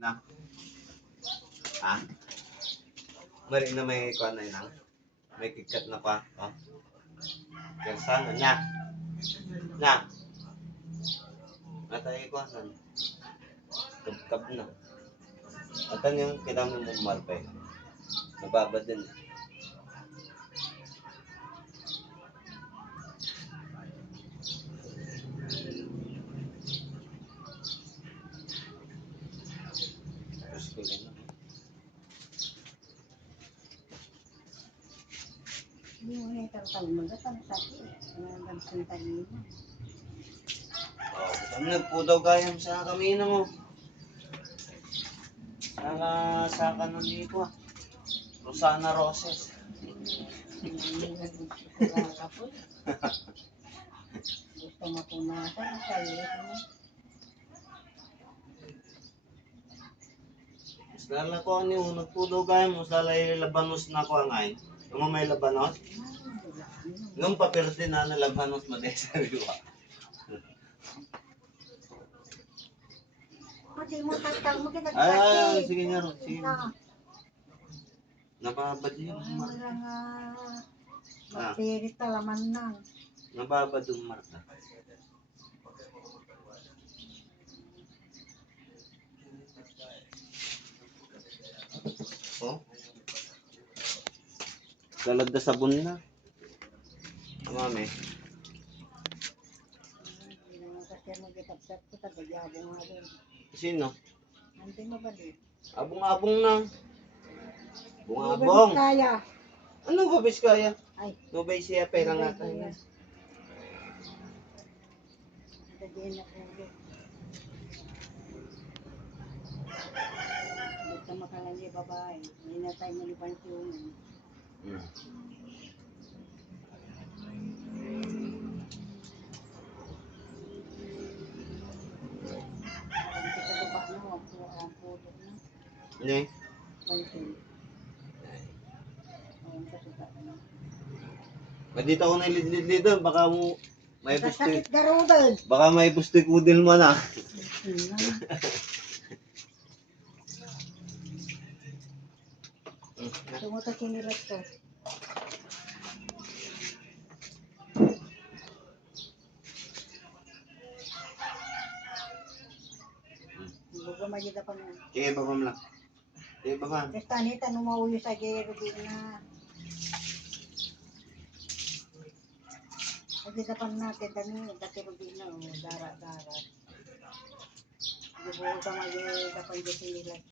Na? Ha? Mari na may kuha na yun. May kikat na pa. Oh. Kersan na. Na. Natay ko na. Kabkab na. Atan yung kita mo marpay. Nababad din. Hindi mo na itatawag mo. Ba't ang sakit? Ang bansang tayo mo. Oh, nagpudaw gayam sa kamina mo. Sa kanon dito ah. Rosana Roses. Gusto mo punasan, kalit mo. Lala ko ano yung nagpudaw gayam mo. Lala labanos na ko ang ay. Yung may labanos. Nung paperde na labanos madesariwa. Pati mo tatal mo kita Ay, sige nga. Sige. Nababad yun. Wala nga. Magpirit talaman na. Nababad yung marka. Oh. Galad na sabon na. Mami. Kasi magkitapsat ko, tagagyabong nga rin. Sino? Hindi mo ba din? Abong-abong na. Hindi Abong-abong. ba kaya? Ano ba Biskaya? Ay. Nubay siya pera nga tayo. Tagyan na ulo. Basta makalandi babae. Hindi na tayo malipansyon. Ne? Dito ako nalidlid dito, baka mo may busti. Sakit garudan. Baka may busti kudil mo na. Tumutok kinilat ko. Magmamagida pa nga. Sige, babam lang. Sige, babam. Tapos tanita, numauyo sa gero din na. Magida pa natin, dati din na, dara-dara. Hindi po sa magida pa yung sinilat.